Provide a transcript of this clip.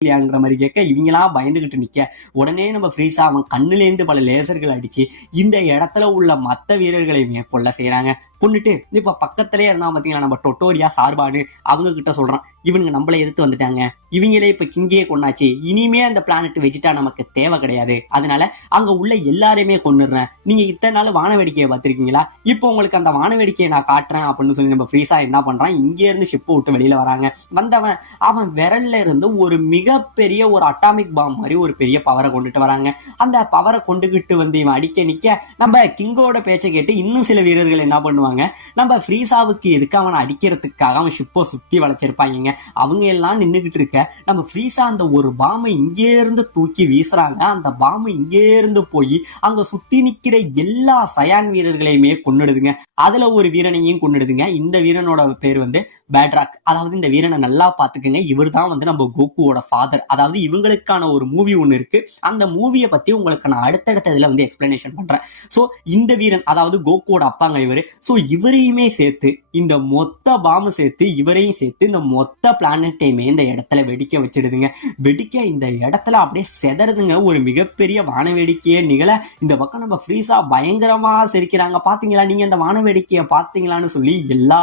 இல்லையாங்கிற மாதிரி கேட்க இவங்களா பயந்துகிட்டு நிக்க. உடனே நம்ம ஃப்ரீஸா அவன் கண்ணுலேருந்து பல லேசர்கள் அடிச்சு இந்த இடத்துல உள்ள மத்த வீரர்களையுமே கொல்ல செய்யறாங்க கொண்டுட்டு இப்ப பக்கத்திலே இருந்தா பாத்தீங்களா நம்ம டொட்டோரியா சார்பானு அவங்க கிட்ட சொல்றான். இவனுங்க நம்மளை எதிர்த்து வந்துட்டாங்க. இவங்களே இப்ப கிங்கே கொண்டாச்சு இனிமே அந்த பிளானட் வெஜிட்டா நமக்கு தேவை கிடையாது. அதனால அங்க உள்ள எல்லாரையுமே கொண்டுடுறேன் நீங்க இத்தனை நாள் வானவேடிக்கையை பார்த்துருக்கீங்களா? இப்போ உங்களுக்கு அந்த வானவேடிக்கையை நான் காட்டுறேன் அப்படின்னு சொல்லி நம்ம ஃப்ரீஸா என்ன பண்றான்? இங்கே இருந்து ஷிப்பை விட்டு வெளியில வராங்க. வந்தவன் அவன் விரல்ல இருந்து ஒரு மிகப்பெரிய ஒரு அட்டாமிக் பாம் மாதிரி ஒரு பெரிய பவரை கொண்டுட்டு வராங்க. அந்த பவரை கொண்டுகிட்டு வந்து இவன் அடிக்க நிக்க நம்ம கிங்கோட பேச்சை கேட்டு இன்னும் சில வீரர்கள் என்ன பண்ணுவாங்க? நம்ம ஃப்ரீசாவுக்கு எதுக்கு அவனை அடிக்கிறதுக்காக அவன் ஷிப்பை சுத்தி வளைச்சிருப்பாங்க அவங்க எல்லாம் நின்றுகிட்டு இருக்க நம்ம ஃப்ரீஸா அந்த ஒரு பாம்பை இங்கே இருந்து தூக்கி வீசுறாங்க. அந்த பாம்பு இங்கே இருந்து போய் அங்க சுத்தி நிக்கிற எல்லா சயான் வீரர்களையுமே கொண்டுடுதுங்க அதுல ஒரு வீரனையும் கொண்டுடுதுங்க இந்த வீரனோட பேர் வந்து பேட்ராக் அதாவது இந்த வீரனை நல்லா பாத்துக்கங்க இவர் தான் வந்து நம்ம கோகுவோட ஃபாதர் அதாவது இவங்களுக்கான ஒரு மூவி ஒன்று இருக்கு. அந்த மூவியை பத்தி உங்களுக்கு நான் அடுத்தடுத்த இதுல வந்து எக்ஸ்பிளனேஷன் பண்றேன். ஸோ இந்த வீரன் அதாவது கோகுவோட அப்பாங்க இவரு. ஸோ இவரையுமே சேர்த்து இந்த மொத்த பாம்பு சேர்த்து இவரையும் சேர்த்து இந்த மொத்த பிளானட்டையுமே இந்த இடத்துல வெடிக்க வச்சிடுதுங்க. வெடிக்க இந்த இடத்துல அப்படியே செதறதுங்க. ஒரு மிகப்பெரிய வானவேடிக்கையே நிகழ இந்த பக்கம் நம்ம ஃப்ரீஸா பயங்கரமா சிரிக்கிறாங்க. பாத்தீங்களா? நீங்க இந்த வானவேடிக்கையை பாத்தீங்களான்னு சொல்லி எல்லா